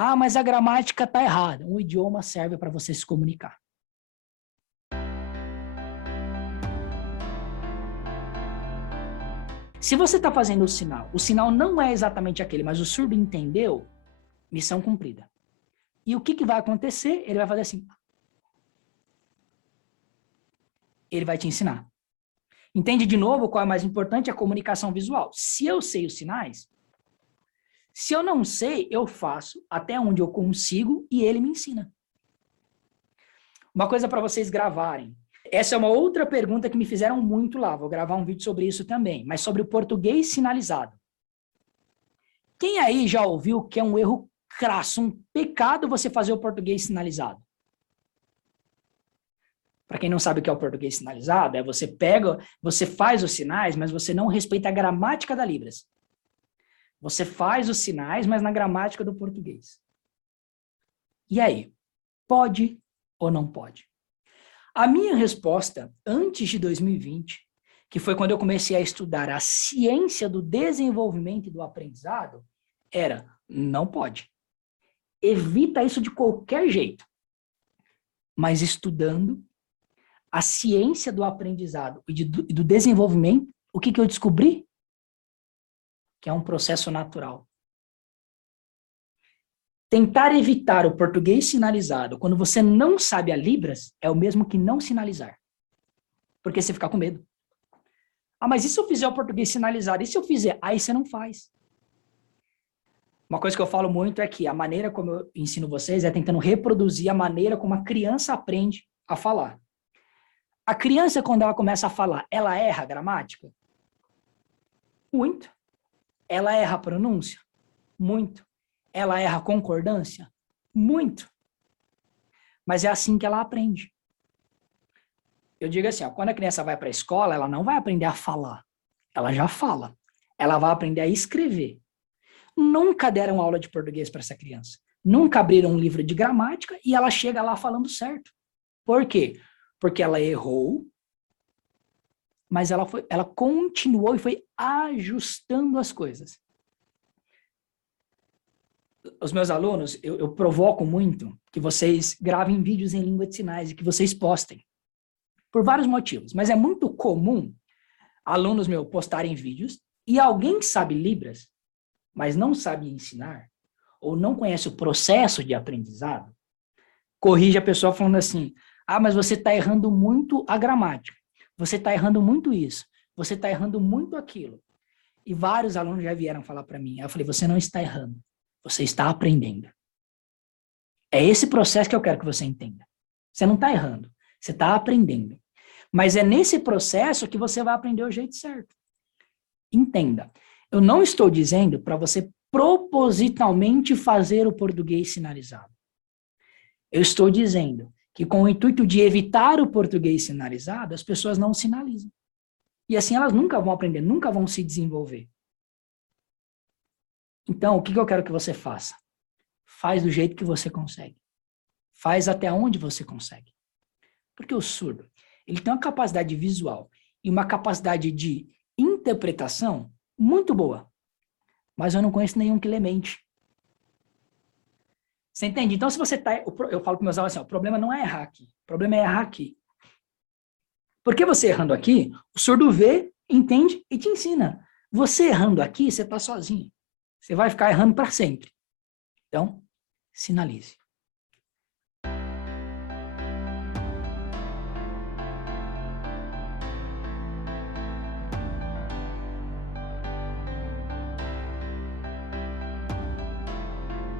Ah, mas a gramática está errada. Um idioma serve para você se comunicar. Se você está fazendo o sinal não é exatamente aquele, mas o surdo entendeu, missão cumprida. E o que vai acontecer? Ele vai fazer assim. Ele vai te ensinar. Entende de novo qual é mais importante? A comunicação visual. Se eu sei os sinais, se eu não sei, eu faço até onde eu consigo e ele me ensina. Uma coisa para vocês gravarem. Essa é uma outra pergunta que me fizeram muito lá. Vou gravar um vídeo sobre isso também, mas sobre o português sinalizado. Quem aí já ouviu que é um erro crasso, um pecado você fazer o português sinalizado? Para quem não sabe o que é o português sinalizado, é você faz os sinais, mas você não respeita a gramática da Libras. Você faz os sinais, mas na gramática do português. E aí? Pode ou não pode? A minha resposta, antes de 2020, que foi quando eu comecei a estudar a ciência do desenvolvimento e do aprendizado, era: não pode. Evita isso de qualquer jeito. Mas estudando a ciência do aprendizado e do desenvolvimento, o que eu descobri? Que é um processo natural. Tentar evitar o português sinalizado quando você não sabe a Libras é o mesmo que não sinalizar. Porque você fica com medo. Ah, mas e se eu fizer o português sinalizado? E se eu fizer? Aí você não faz. Uma coisa que eu falo muito é que a maneira como eu ensino vocês é tentando reproduzir a maneira como a criança aprende a falar. A criança, quando ela começa a falar, ela erra a gramática? Muito. Ela erra a pronúncia? Muito. Ela erra a concordância? Muito. Mas é assim que ela aprende. Eu digo assim, ó, quando a criança vai para a escola, ela não vai aprender a falar. Ela já fala. Ela vai aprender a escrever. Nunca deram aula de português para essa criança. Nunca abriram um livro de gramática e ela chega lá falando certo. Por quê? Porque ela errou, mas ela continuou e foi ajustando as coisas. Os meus alunos, eu provoco muito que vocês gravem vídeos em língua de sinais e que vocês postem. Por vários motivos, mas é muito comum alunos meus postarem vídeos e alguém que sabe Libras, mas não sabe ensinar, ou não conhece o processo de aprendizado, corrige a pessoa falando assim: ah, mas você está errando muito a gramática, você está errando muito isso, você está errando muito aquilo. E vários alunos já vieram falar para mim. Aí eu falei: você não está errando, você está aprendendo. É esse processo que eu quero que você entenda. Você não está errando, você está aprendendo. Mas é nesse processo que você vai aprender o jeito certo. Entenda, eu não estou dizendo para você propositalmente fazer o português sinalizado. Eu estou dizendo que com o intuito de evitar o português sinalizado, as pessoas não sinalizam. E assim elas nunca vão aprender, nunca vão se desenvolver. Então, o que eu quero que você faça? Faz do jeito que você consegue. Faz até onde você consegue. Porque o surdo, ele tem uma capacidade visual e uma capacidade de interpretação muito boa. Mas eu não conheço nenhum que lê mente. Você entende? Então, se você está... Eu falo para meus alunos assim, ó, o problema não é errar aqui. O problema é errar aqui. Porque você errando aqui, o surdo vê, entende e te ensina. Você errando aqui, você está sozinho. Você vai ficar errando para sempre. Então, sinalize.